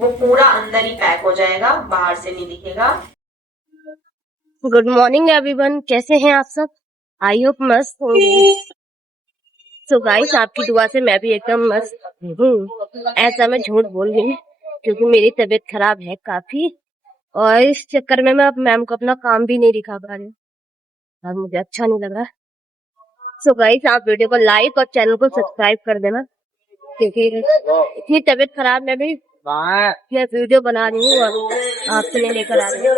वो पूरा अंदर ही पैक हो जाएगा, बाहर से नहीं दिखेगा। गुड मॉर्निंग एवरीवन, कैसे हैं आप सब? आई होप मस्त होंगे। सो गाइस, आपकी दुआ से मैं भी एकदम मस्त हूँ। ऐसा मैं झूठ बोल रही हूँ क्योंकि मेरी तबीयत खराब है काफी, और इस चक्कर में मैं अब मैम को अपना काम भी नहीं दिखा पा रही हूँ और मुझे अच्छा नहीं लग रहा। सो गाइस, आप वीडियो को लाइक और चैनल को सब्सक्राइब कर देना क्योंकि इतनी तबीयत खराब में भी मैं वीडियो बना रही हूँ और आपके लिए लेकर आ रही हूँ।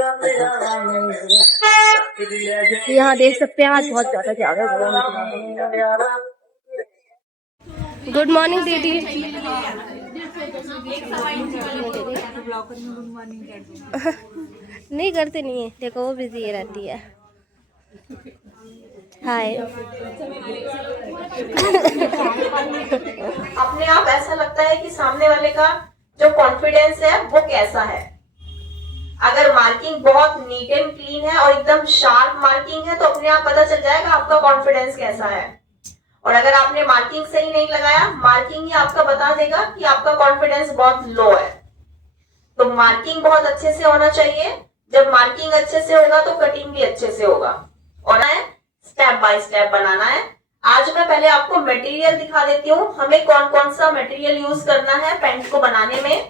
यहाँ देख सकते हैं आज बहुत ज्यादा गरम। गुड मॉर्निंग दीदी। नहीं करते नहीं है, देखो वो बिजी रहती है। हाय। अपने आप ऐसा लगता है कि सामने वाले का जो कॉन्फिडेंस है वो कैसा है। अगर मार्किंग बहुत नीट एंड क्लीन है और एकदम शार्प मार्किंग है तो अपने आप पता चल जाएगा आपका कॉन्फिडेंस कैसा है। और अगर आपने मार्किंग सही नहीं लगाया, मार्किंग ही आपका बता देगा कि आपका कॉन्फिडेंस बहुत लो है। तो मार्किंग बहुत अच्छे से होना चाहिए। जब मार्किंग अच्छे से होगा तो कटिंग भी अच्छे से होगा। और स्टेप बाय स्टेप बनाना है। आज मैं पहले आपको मटेरियल दिखा देती हूँ, हमें कौन कौन सा मटेरियल यूज करना है पैंट को बनाने में।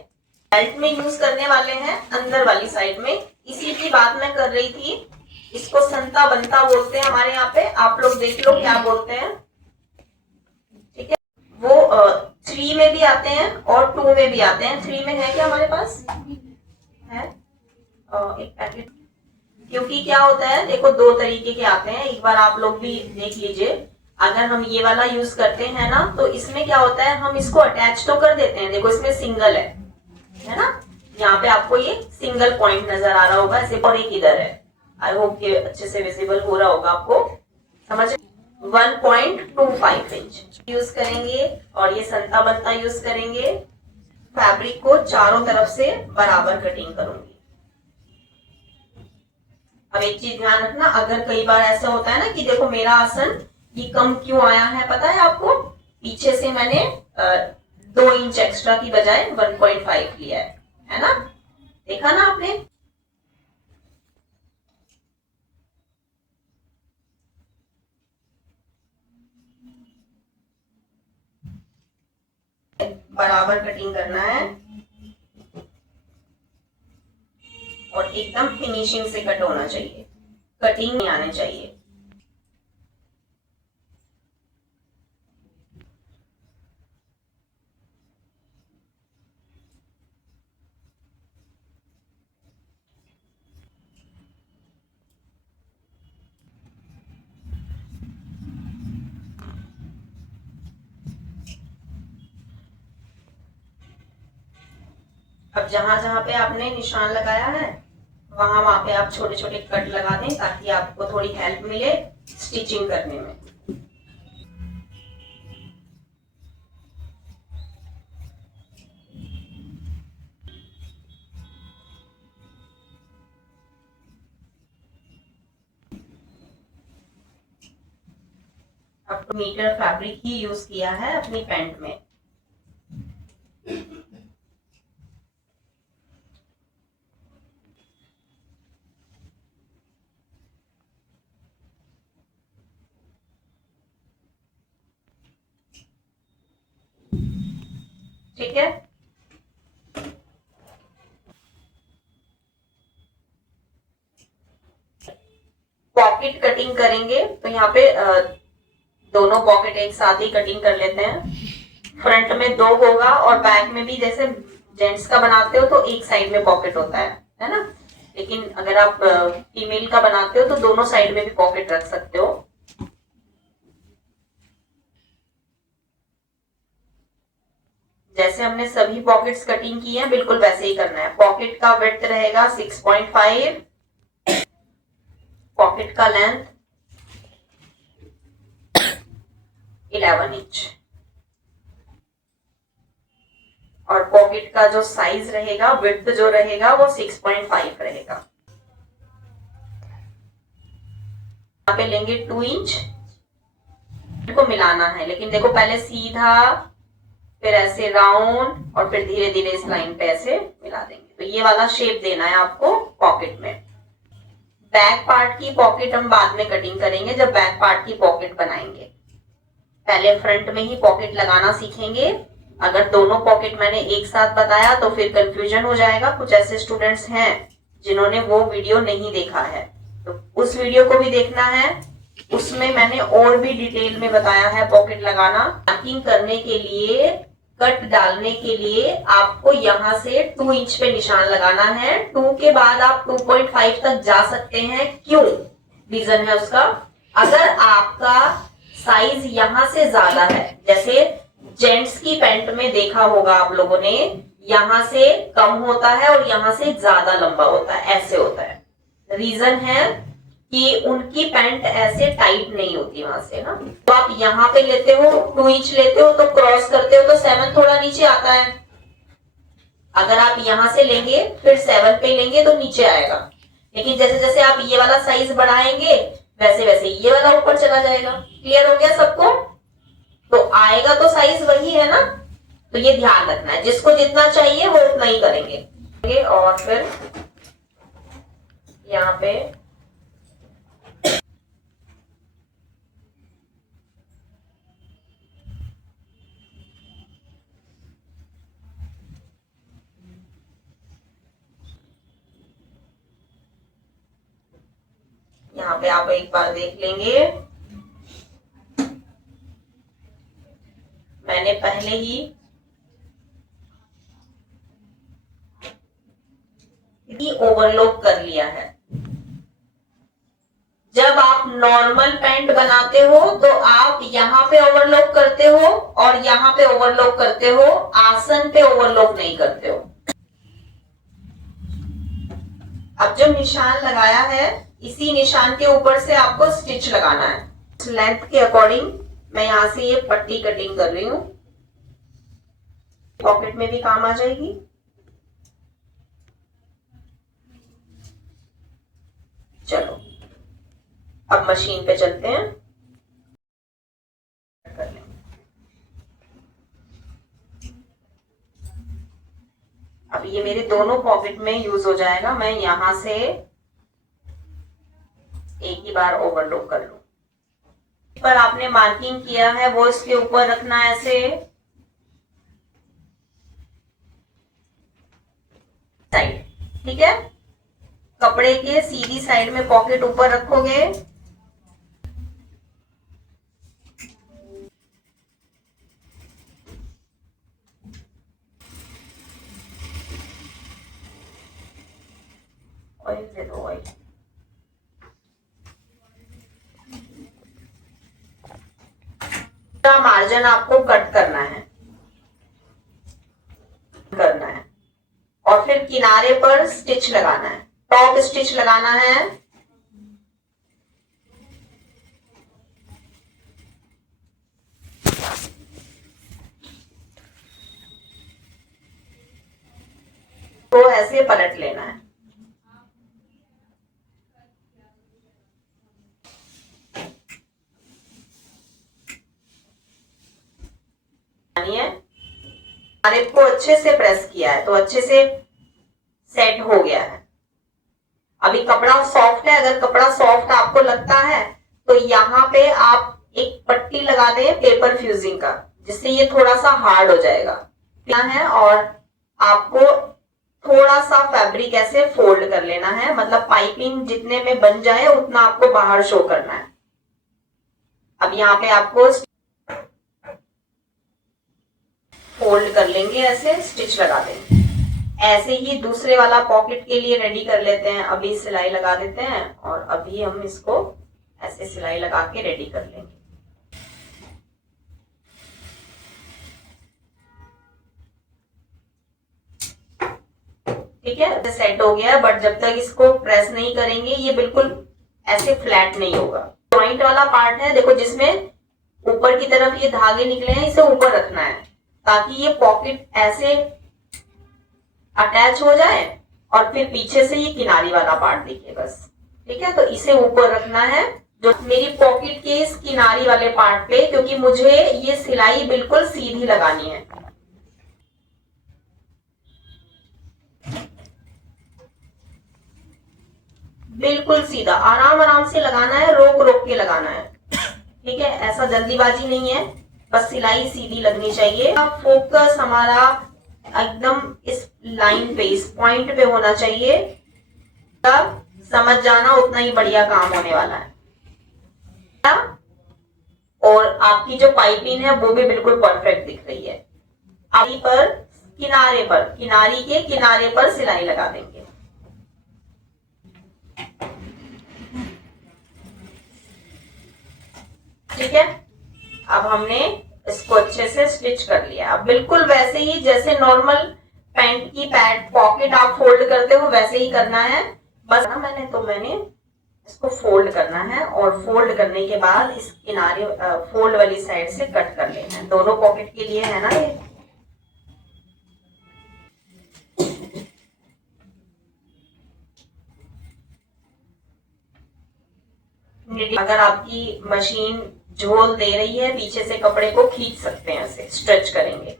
बेल्ट में यूज करने वाले हैं अंदर वाली साइड में, इसी की बात मैं कर रही थी। इसको संता बनता बोलते हैं हमारे यहाँ पे, आप लोग देख लो क्या बोलते हैं। ठीक है, वो 3 में भी आते हैं और 2 में भी आते हैं। 3 में है क्या हमारे पास? है एक पैकेट। क्योंकि क्या होता है, देखो 2 तरीके के आते हैं, एक बार आप लोग भी देख लीजिए। अगर हम ये वाला यूज करते हैं ना तो इसमें क्या होता है, हम इसको अटैच तो कर देते हैं। देखो इसमें सिंगल है ना, यहाँ पे आपको ये सिंगल पॉइंट नजर आ रहा होगा ऐसे, और एक इधर है। आई होप ये अच्छे से विजिबल हो रहा होगा आपको, समझ। 1.25 इंच यूज करेंगे और ये संता बनता यूज करेंगे। फैब्रिक को चारों तरफ से बराबर कटिंग करूंगी। अब एक चीज ध्यान रखना, अगर कई बार ऐसा होता है ना कि देखो मेरा आसन ये कम क्यों आया है, पता है आपको? पीछे से मैंने 2 इंच एक्स्ट्रा की बजाय 1.5 लिया है ना? देखा ना आपने? बराबर कटिंग करना है और एकदम फिनिशिंग से कट होना चाहिए, कटिंग नहीं आने चाहिए। अब जहां जहां पे आपने निशान लगाया है वहां वहां पे आप छोटे छोटे कट लगा दें ताकि आपको थोड़ी हेल्प मिले स्टिचिंग करने में। अब मीटर फैब्रिक ही यूज किया है अपनी पैंट में। ठीक है, पॉकेट कटिंग करेंगे तो यहाँ पे दोनों पॉकेट एक साथ ही कटिंग कर लेते हैं। फ्रंट में 2 होगा और बैक में भी, जैसे जेंट्स का बनाते हो तो एक साइड में पॉकेट होता है ना? लेकिन अगर आप फीमेल का बनाते हो तो दोनों साइड में भी पॉकेट रख सकते हो। जैसे हमने सभी पॉकेट्स कटिंग की है बिल्कुल वैसे ही करना है। पॉकेट का विड्थ रहेगा 6.5, पॉकेट का लेंथ 11 इंच और पॉकेट का जो साइज रहेगा, विड्थ जो रहेगा वो 6.5 रहेगा। यहाँ पे लेंगे 2 इंच को मिलाना है, लेकिन देखो पहले सीधा फिर ऐसे राउंड और फिर धीरे धीरे इस लाइन पे ऐसे मिला देंगे। तो ये वाला शेप देना है आपको पॉकेट में। बैक पार्ट की पॉकेट हम बाद में कटिंग करेंगे जब बैक पार्ट की पॉकेट बनाएंगे। पहले फ्रंट में ही पॉकेट लगाना सीखेंगे। अगर दोनों पॉकेट मैंने एक साथ बताया तो फिर कंफ्यूजन हो जाएगा। कुछ ऐसे स्टूडेंट्स हैं जिन्होंने वो वीडियो नहीं देखा है, तो उस वीडियो को भी देखना है। उसमें मैंने और भी डिटेल में बताया है पॉकेट लगाना। मार्किंग करने के लिए, कट डालने के लिए आपको यहाँ से 2 इंच पे निशान लगाना है। 2 के बाद आप 2.5 तक जा सकते हैं। क्यों? रीजन है उसका, अगर आपका साइज यहाँ से ज्यादा है, जैसे जेंट्स की पैंट में देखा होगा आप लोगों ने, यहाँ से कम होता है और यहाँ से ज्यादा लंबा होता है, ऐसे होता है। रीजन है कि उनकी पैंट ऐसे टाइट नहीं होती वहां से ना। तो आप यहाँ पे लेते हो 2 इंच लेते हो तो क्रॉस करते हो तो 7 थोड़ा नीचे आता है। अगर आप यहाँ से लेंगे फिर 7 पे लेंगे तो नीचे आएगा। लेकिन जैसे जैसे आप ये वाला साइज बढ़ाएंगे वैसे वैसे ये वाला ऊपर चला जाएगा। क्लियर हो गया सबको? तो आएगा तो साइज वही है ना, तो ये ध्यान रखना है। जिसको जितना चाहिए वो उतना ही करेंगे। और फिर यहाँ पे आप एक बार देख लेंगे। मैंने पहले ही ओवरलॉक कर लिया है। जब आप नॉर्मल पैंट बनाते हो तो आप यहाँ पे ओवरलॉक करते हो और यहाँ पे ओवरलॉक करते हो, आसन पे ओवरलॉक नहीं करते हो। अब जो निशान लगाया है इसी निशान के ऊपर से आपको स्टिच लगाना है। लेंथ के अकॉर्डिंग मैं यहाँ से ये पट्टी कटिंग कर रही हूँ, पॉकेट में भी काम आ जाएगी। चलो अब मशीन पे चलते हैं। अब ये मेरे दोनों पॉकेट में यूज हो जाएगा। मैं यहां से एक ही बार ओवरलॉक कर लूं। पर आपने मार्किंग किया है वो इसके ऊपर रखना है ऐसे साइड, ठीक है। कपड़े के सीधी साइड में पॉकेट ऊपर रखोगे। ऑयल दे दो, ऑयल। मार्जिन आपको कट करना है और फिर किनारे पर स्टिच लगाना है, टॉप स्टिच लगाना है। तो ऐसे पलट लेना है। हमारे को अच्छे से प्रेस किया है तो अच्छे से सेट हो गया है। अभी कपड़ा सॉफ्ट है। अगर कपड़ा सॉफ्ट आपको लगता है तो यहाँ पे आप एक पट्टी लगा दें पेपर फ्यूजिंग का, जिससे ये थोड़ा सा हार्ड हो जाएगा है। और आपको थोड़ा सा फैब्रिक ऐसे फोल्ड कर लेना है, मतलब पाइपिंग जितने में बन जाए उतना आपको बाहर शो करना है। अब यहाँ पे आपको फोल्ड कर लेंगे, ऐसे स्टिच लगा देंगे। ऐसे ही दूसरे वाला पॉकेट के लिए रेडी कर लेते हैं। अभी सिलाई लगा देते हैं और अभी हम इसको ऐसे सिलाई लगा के रेडी कर लेंगे। ठीक है, सेट हो गया। बट जब तक इसको प्रेस नहीं करेंगे ये बिल्कुल ऐसे फ्लैट नहीं होगा। जॉइंट वाला पार्ट है देखो, जिसमें ऊपर की तरफ ये धागे निकले हैं, इसे ऊपर रखना है ताकि ये पॉकेट ऐसे अटैच हो जाए और फिर पीछे से ये किनारी वाला पार्ट दिखे बस। ठीक है, तो इसे ऊपर रखना है जो मेरी पॉकेट के इस किनारी वाले पार्ट पे, क्योंकि मुझे ये सिलाई बिल्कुल सीधी लगानी है। बिल्कुल सीधा आराम आराम से लगाना है, रोक रोक के लगाना है, ठीक है। ऐसा जल्दीबाजी नहीं है, बस सिलाई सीधी लगनी चाहिए। फोकस हमारा एकदम इस लाइन पे, इस पॉइंट पे होना चाहिए, तब समझ जाना उतना ही बढ़िया काम होने वाला है। और आपकी जो पाइपिंग है वो भी बिल्कुल परफेक्ट दिख रही है। आरी पर किनारे पर, किनारी के किनारे पर सिलाई लगा देंगे। ठीक है, अब हमने इसको अच्छे से स्टिच कर लिया। अब बिल्कुल वैसे ही जैसे नॉर्मल पैंट की पॉकेट आप फोल्ड करते हो वैसे ही करना है। बस ना मैंने इसको फोल्ड करना है, और फोल्ड करने के बाद इस किनारे फोल्ड वाली साइड से कट कर लेना है। दोनों पॉकेट के लिए है ना ये। अगर आपकी मशीन झोल दे रही है, पीछे से कपड़े को खींच सकते हैं, ऐसे स्ट्रेच करेंगे।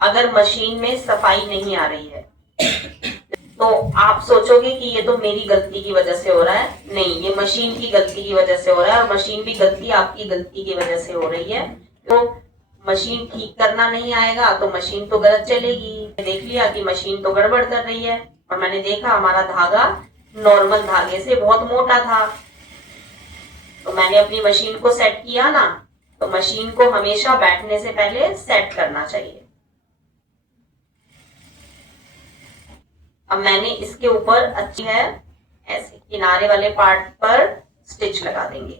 अगर मशीन में सफाई नहीं आ रही है तो आप सोचोगे कि ये तो मेरी गलती की वजह से हो रहा है। नहीं, ये मशीन की गलती की वजह से हो रहा है, और मशीन भी गलती आपकी गलती की वजह से हो रही है। तो मशीन ठीक करना नहीं आएगा तो मशीन तो गलत चलेगी। देख लिया कि मशीन तो गड़बड़ कर रही है, और मैंने देखा हमारा धागा नॉर्मल धागे से बहुत मोटा था। तो मैंने अपनी मशीन को सेट किया ना, तो मशीन को हमेशा बैठने से पहले सेट करना चाहिए। अब मैंने इसके ऊपर अच्छी है ऐसे किनारे वाले पार्ट पर स्टिच लगा देंगे।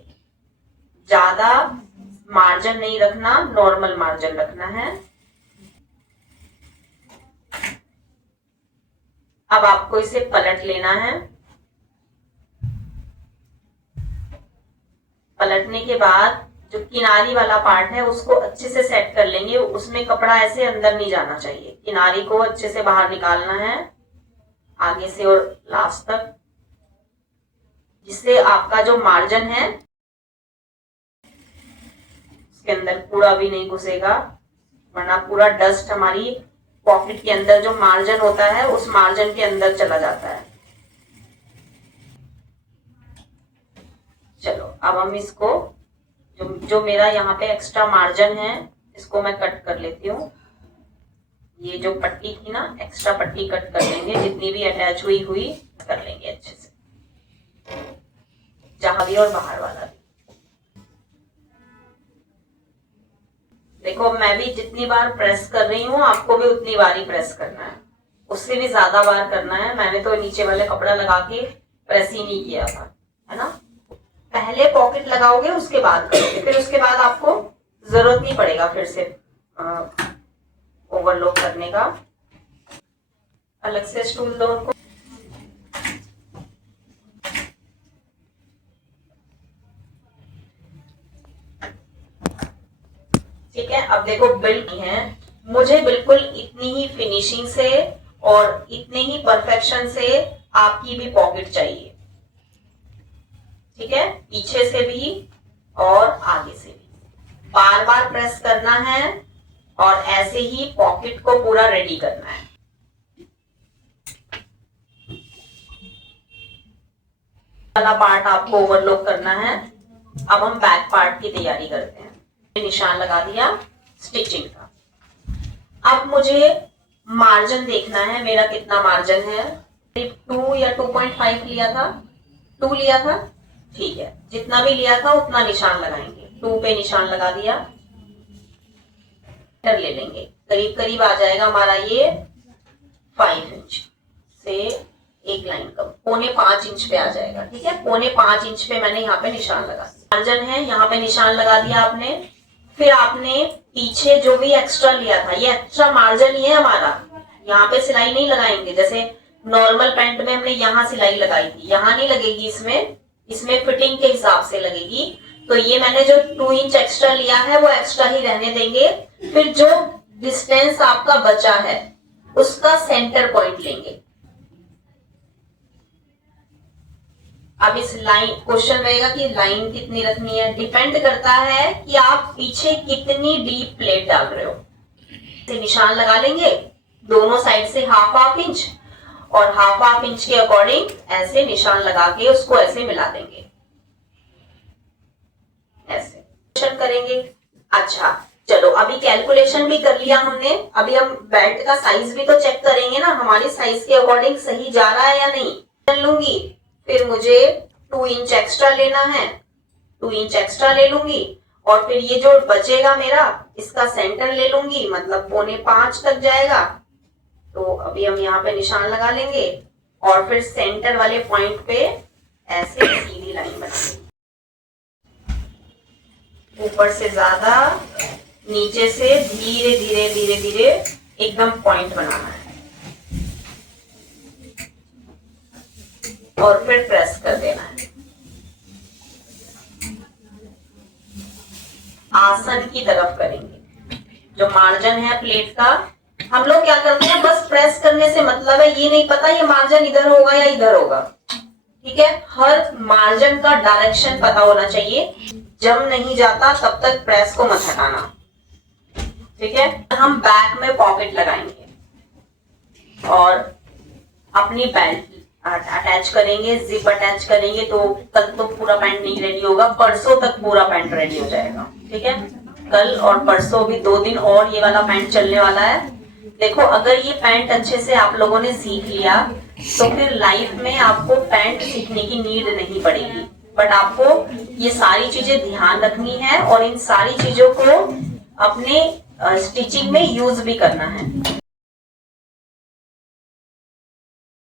ज्यादा मार्जिन नहीं रखना, नॉर्मल मार्जिन रखना है। अब आपको इसे पलट लेना है। पलटने के बाद जो किनारी वाला पार्ट है उसको अच्छे से सेट कर लेंगे। उसमें कपड़ा ऐसे अंदर नहीं जाना चाहिए, किनारी को अच्छे से बाहर निकालना है आगे से और लास्ट तक, जिससे आपका जो मार्जिन है उसके अंदर कूड़ा भी नहीं घुसेगा, वरना पूरा डस्ट हमारी पॉकेट के अंदर जो मार्जिन होता है उस मार्जिन के अंदर चला जाता है। चलो अब हम इसको जो मेरा यहाँ पे एक्स्ट्रा मार्जिन है इसको मैं कट कर लेती हूँ। ये जो पट्टी थी ना, एक्स्ट्रा पट्टी कट कर लेंगे, जितनी भी अटैच हुई कर लेंगे अच्छे से, जहां भी और बाहर वाला भी। देखो मैं भी जितनी बार प्रेस कर रही हूँ आपको भी उतनी बार ही प्रेस करना है, उससे भी ज्यादा बार करना है। मैंने तो नीचे वाले कपड़ा लगा के प्रेस ही नहीं किया था, है ना। पहले पॉकेट लगाओगे उसके बाद करोगे, फिर उसके बाद आपको जरूरत नहीं पड़ेगा फिर से ओवरलॉक करने का। अलग से स्टूल दो उनको। ठीक है, अब देखो बिल्ट है, मुझे बिल्कुल इतनी ही फिनिशिंग से और इतने ही परफेक्शन से आपकी भी पॉकेट चाहिए। ठीक है, पीछे से भी और आगे से भी बार बार प्रेस करना है, और ऐसे ही पॉकेट को पूरा रेडी करना है। वाला पार्ट आपको ओवरलॉक करना है। अब हम बैक पार्ट की तैयारी करते हैं। निशान लगा दिया स्टिचिंग का। अब मुझे मार्जिन देखना है, मेरा कितना मार्जिन है। 2 या 2.5 लिया था, 2 लिया था, ठीक है। जितना भी लिया था उतना निशान लगाएंगे। 2 पे निशान लगा दिया, ले लेंगे, करीब करीब आ जाएगा हमारा ये 5 इंच से एक लाइन कम, 4.25 इंच पे आ जाएगा। ठीक है, 4.25 इंच पे मैंने यहाँ पे निशान लगा दिया। मार्जिन है, यहाँ पे निशान लगा दिया आपने। फिर आपने पीछे जो भी एक्स्ट्रा लिया था, ये एक्स्ट्रा मार्जिन ही है हमारा, यहाँ पे सिलाई नहीं लगाएंगे। जैसे नॉर्मल पैंट में हमने यहाँ सिलाई लगाई थी, यहाँ नहीं लगेगी, इसमें फिटिंग के हिसाब से लगेगी। तो ये मैंने जो 2 इंच एक्स्ट्रा लिया है वो एक्स्ट्रा ही रहने देंगे। फिर जो डिस्टेंस आपका बचा है उसका सेंटर पॉइंट लेंगे। अब इस लाइन क्वेश्चन रहेगा कि लाइन कितनी रखनी है, डिपेंड करता है कि आप पीछे कितनी डीप प्लेट डाल रहे हो। निशान लगा लेंगे दोनों साइड से 1/2 इंच, और हाफ इंच के अकॉर्डिंग ऐसे निशान लगा के उसको ऐसे मिला देंगे, ऐसे करेंगे। अच्छा चलो, अभी कैलकुलेशन भी कर लिया हमने, अभी हम बेल्ट का साइज भी तो चेक करेंगे ना, हमारी साइज के अकॉर्डिंग सही जा रहा है या नहीं। लूंगी, फिर मुझे 2 इंच एक्स्ट्रा लेना है, 2 इंच एक्स्ट्रा ले लूंगी, और फिर ये जो बचेगा मेरा, इसका सेंटर ले लूंगी, मतलब 4.25 तक जाएगा। तो अभी हम यहाँ पे निशान लगा लेंगे और फिर सेंटर वाले पॉइंट पे ऐसे सीधी लाइन बनाएंगे, ऊपर से ज्यादा, नीचे से धीरे धीरे धीरे धीरे एकदम पॉइंट बनाना है और फिर प्रेस कर देना है। आसन की तरफ करेंगे। जो मार्जिन है प्लेट का, हम लोग क्या करते हैं, बस प्रेस करने से मतलब है, ये नहीं पता ये मार्जिन इधर होगा या इधर होगा। ठीक है, हर मार्जिन का डायरेक्शन पता होना चाहिए। जम नहीं जाता तब तक प्रेस को मत हटाना। ठीक है, हम बैक में पॉकेट लगाएंगे और अपनी बेल्ट अटैच करेंगे, जिप अटैच करेंगे। तो कल तो पूरा पैंट नहीं रेडी होगा, परसों तक पूरा पैंट रेडी हो जाएगा। ठीक है, कल और परसों भी 2 दिन और ये वाला पैंट चलने वाला है। देखो, अगर ये पैंट अच्छे से आप लोगों ने सीख लिया तो फिर लाइफ में आपको पैंट सीखने की नीड नहीं पड़ेगी। बट आपको ये सारी चीजें ध्यान रखनी है और इन सारी चीजों को अपने स्टिचिंग में यूज भी करना है।